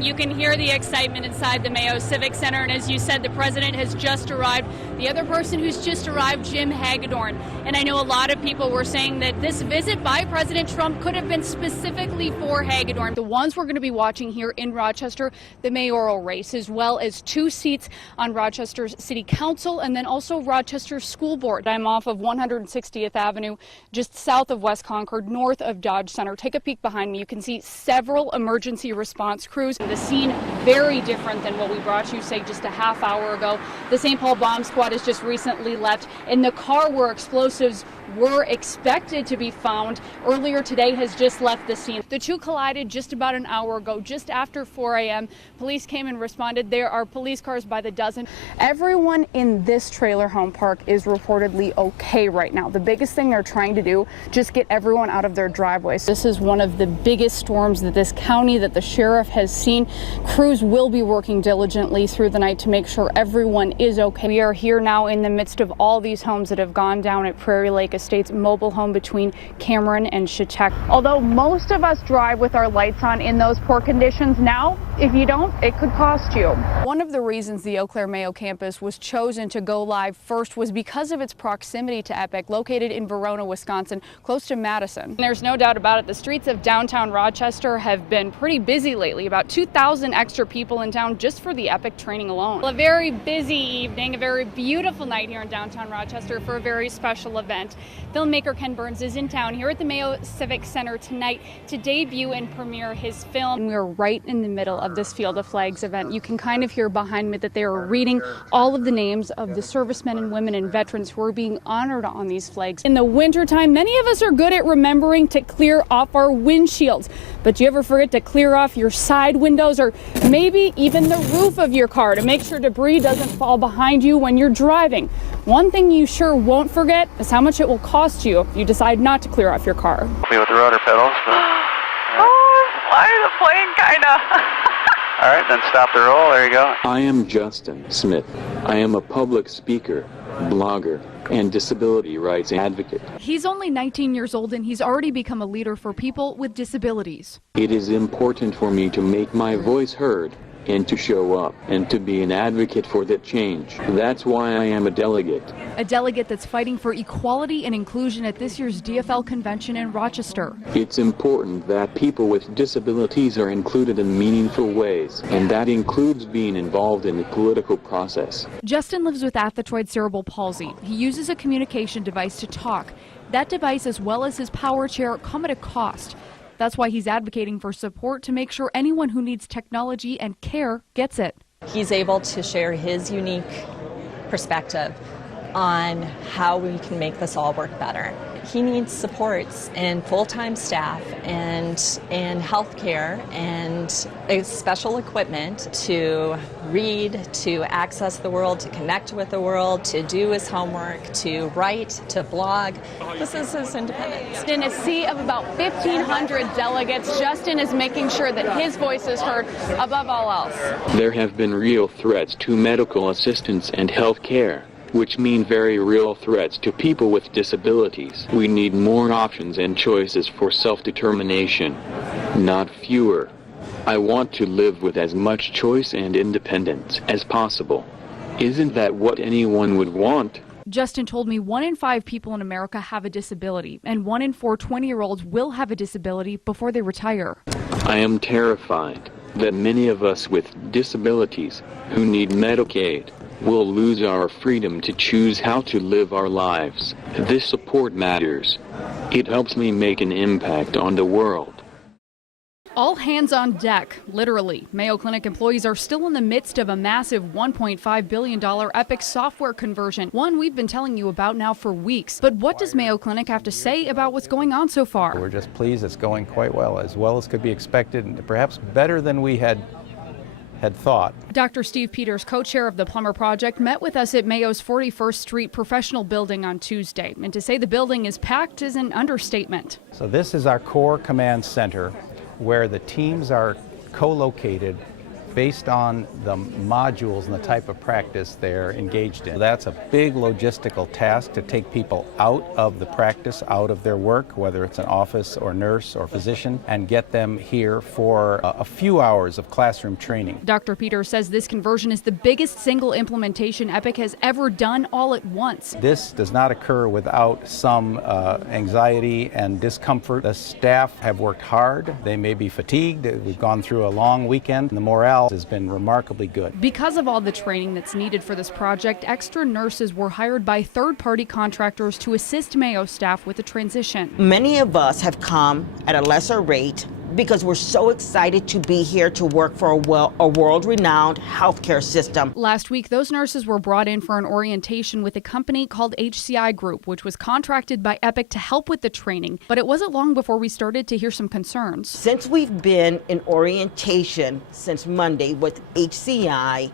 You can hear the excitement inside the Mayo Civic Center, and as you said, the president has just arrived. The other person who's just arrived, Jim Hagedorn. And I know a lot of people were saying that this visit by President Trump could have been specifically for Hagedorn. The ones we're going to be watching here in Rochester, the mayoral race, as well as 2 seats on Rochester's City Council and then also Rochester's School Board. I'm off of 160th Avenue, just south of West Concord, north of Dodge Center. Take a peek behind me. You can see several emergency response crews. The scene very different than what we brought you, say, just a half hour ago. The St. Paul Bomb Squad has just recently left, and the car where explosives were expected to be found earlier today has just left the scene. The two collided just about an hour ago, just after 4 a.m. Police came and responded. There are police cars by the dozen. Everyone in this trailer home park is reportedly okay right now. The biggest thing they're trying to do, just get everyone out of their driveways. This is one of the biggest storms that this county, that the sheriff has seen. Crews will be working diligently through the night to make sure everyone is okay. We are here now in the midst of all these homes that have gone down at Prairie Lake Estates mobile home between Cameron and Chetek. Although most of us drive with our lights on in those poor conditions now, if you don't, it could cost you. One of the reasons the Eau Claire Mayo campus was chosen to go live first was because of its proximity to Epic, located in Verona, Wisconsin, close to Madison. There's no doubt about it, the streets of downtown Rochester have been pretty busy lately. About 2,000 extra people in town just for the Epic training alone. Well, a very busy evening, a very beautiful night here in downtown Rochester for a very special event. Filmmaker Ken Burns is in town here at the Mayo Civic Center tonight to debut and premiere his film. And we're right in the middle of this Field of Flags event. You can kind of hear behind me that they are reading all of the names of the servicemen and women and veterans who are being honored on these flags. In the wintertime, many of us are good at remembering to clear off our windshields. But do you ever forget to clear off your side windows or maybe even the roof of your car to make sure debris doesn't fall behind you when you're driving? One thing you sure won't forget is how much it will cost you if you decide not to clear off your car. With the rudder pedals. Oh, fly the plane, kinda. All right, then stop the roll. There you go. I am Justin Smith. I am a public speaker, blogger, and disability rights advocate. He's only 19 years old and he's already become a leader for people with disabilities. It is important for me to make my voice heard and to show up and to be an advocate for that change. That's why I am a delegate. A delegate that's fighting for equality and inclusion at this year's DFL convention in Rochester. It's important that people with disabilities are included in meaningful ways, and that includes being involved in the political process. Justin lives with athetoid cerebral palsy. He uses a communication device to talk. That device, as well as his power chair, come at a cost. That's why he's advocating for support to make sure anyone who needs technology and care gets it. He's able to share his unique perspective on how we can make this all work better. He needs supports and full-time staff and health care and special equipment to read, to access the world, to connect with the world, to do his homework, to write, to blog. This is his independence. In a sea of about 1,500 delegates, Justin is making sure that his voice is heard above all else. There have been real threats to medical assistance and health care, which mean very real threats to people with disabilities. We need more options and choices for self-determination, not fewer. I want to live with as much choice and independence as possible. Isn't that what anyone would want? Justin told me 1 in 5 people in America have a disability, and 1 in 4 20-year-olds will have a disability before they retire. I am terrified that many of us with disabilities who need Medicaid will lose our freedom to choose how to live our lives. This support matters. It helps me make an impact on the world. All hands on deck, literally. Mayo Clinic employees are still in the midst of a massive $1.5 billion Epic software conversion, one we've been telling you about now for weeks. But what does Mayo Clinic have to say about what's going on so far? We're just pleased it's going quite well as could be expected, and perhaps better than we had thought. Dr. Steve Peters, co-chair of the Plumber Project, met with us at Mayo's 41st Street Professional Building on Tuesday. And to say the building is packed is an understatement. So this is our core command center where the teams are co-located based on the modules and the type of practice they're engaged in. That's a big logistical task to take people out of the practice, out of their work, whether it's an office or nurse or physician, and get them here for a few hours of classroom training. Dr. Peters says this conversion is the biggest single implementation Epic has ever done all at once. This does not occur without some anxiety and discomfort. The staff have worked hard. They may be fatigued. We've gone through a long weekend, and the morale has been remarkably good. Because of all the training that's needed for this project, extra nurses were hired by third-party contractors to assist Mayo staff with the transition. Many of us have come at a lesser rate because we're so excited to be here to work for a world-renowned healthcare system. Last week, those nurses were brought in for an orientation with a company called HCI Group, which was contracted by Epic to help with the training. But it wasn't long before we started to hear some concerns. Since we've been in orientation since Monday with HCI,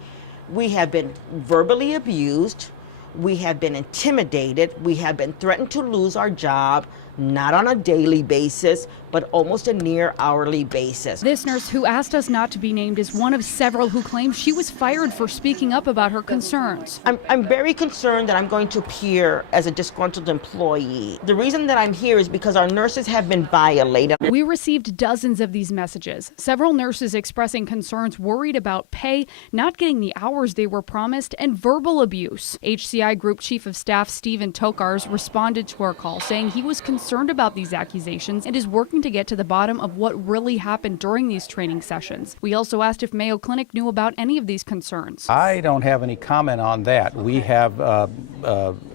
we have been verbally abused, we have been intimidated, we have been threatened to lose our job, not on a daily basis, but almost a near hourly basis. This nurse, who asked us not to be named, is one of several who claim she was fired for speaking up about her concerns. I'm very concerned that I'm going to appear as a disgruntled employee. The reason that I'm here is because our nurses have been violated. We received dozens of these messages. Several nurses expressing concerns worried about pay, not getting the hours they were promised, and verbal abuse. HCI Group Chief of Staff Stephen Tokars responded to our call, saying he was concerned about these accusations and is working to get to the bottom of what really happened during these training sessions. We also asked if Mayo Clinic knew about any of these concerns. I don't have any comment on that. We have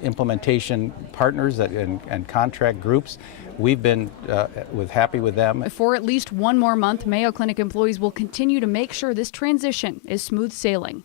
implementation partners and contract groups. We've been happy with them. For at least one more month, Mayo Clinic employees will continue to make sure this transition is smooth sailing.